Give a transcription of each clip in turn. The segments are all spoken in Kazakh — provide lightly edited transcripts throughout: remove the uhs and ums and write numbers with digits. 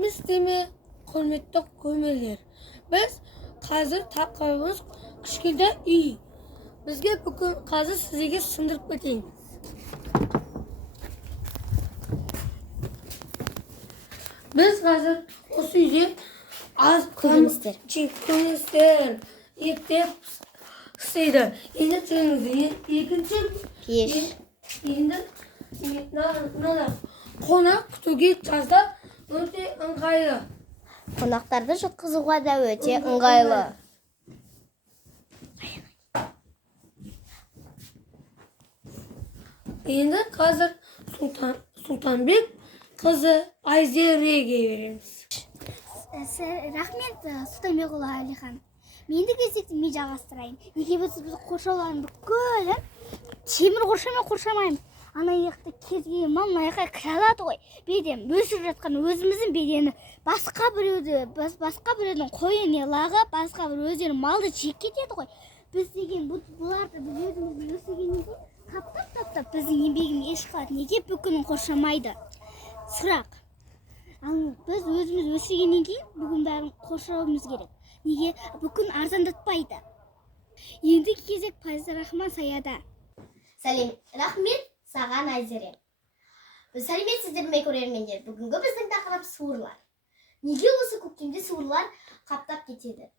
Müslüme, hürmetli kömeler. Biz hazır taqabımız kishkida uy. Bizga bugun hozir sizga sindirib o'taymiz. Biz hozir o'sha uyda az Ko'mishdir. Yettep istaydi. Endi tushuningizda ikkinchi Pesh. endi qo'noq kutuvga chiqsa o'ta ыңғайлы. Qo'noqlarni yutqizuvga da o'ta ыңғайлы. Endi hozir Sultanbek qizi Ayzeraga beramiz. Рахмет, Sultanбекұлы Әлихан. Менді кезекті мен жалғастырайын. Неге біз қоршауларын бүкіл темір қоршамаймыз. Ана яқты кезген мал мына жаққа кіре алады ғой. Беден өсіп жатқан өзіміздің бедені басқа біреудің қойын лағы, басқа бір өздерінің малды жеп кетеді ғой. Біз деген бұларды біз өзіміздің өсігеннен кейін таптап біздің еңбегіміз еш қалады. Неге бүкілін қоршамайды? Сұрақ. Біз өзіміз өсіргеннен кейін бүгін бәрін қоршауымыз керек. Неге бүкін арзандатпайды? Енді кезек Файзарахман Саяда. Сәлем, рахмет саған Айзере. Сәлеметсіздер ме көрермендер? Бүгінгі біздің тақырып суырлар. Неге осы көктемде суырлар қаптап кетеді?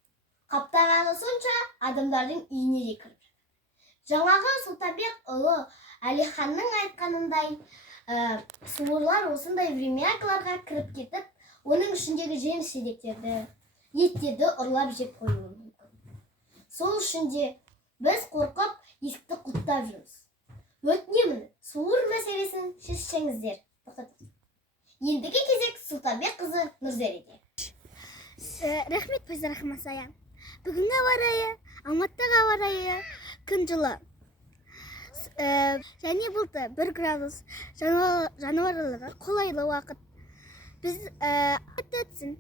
Қаптағаны сонша адамдардың үйіне де кіріп жатыр. Жаңағы Сұлтанбек ұлы Әлиханның айтқанындай, суырлар осындай времянкаларға кіріп кетіп, оның ішіндегі жеміс-жидектерді, еттерді ұрлап жеп қоюы мүмкін. Сол үшін де біз қорқып есікті құлыптап жүрміз. Өтінемін, суыр мәселесін шешсеңіздер. Ендігі кезек Сұлтанбек қызы Нұрзереде. Рахмет Файзарахман Сая. Бүгінгі ауа райы, Алматыдағы ауа райы күн жылы. Және бұлты 1 градус жануарларға қолайлы уақыт. Біз өтсін.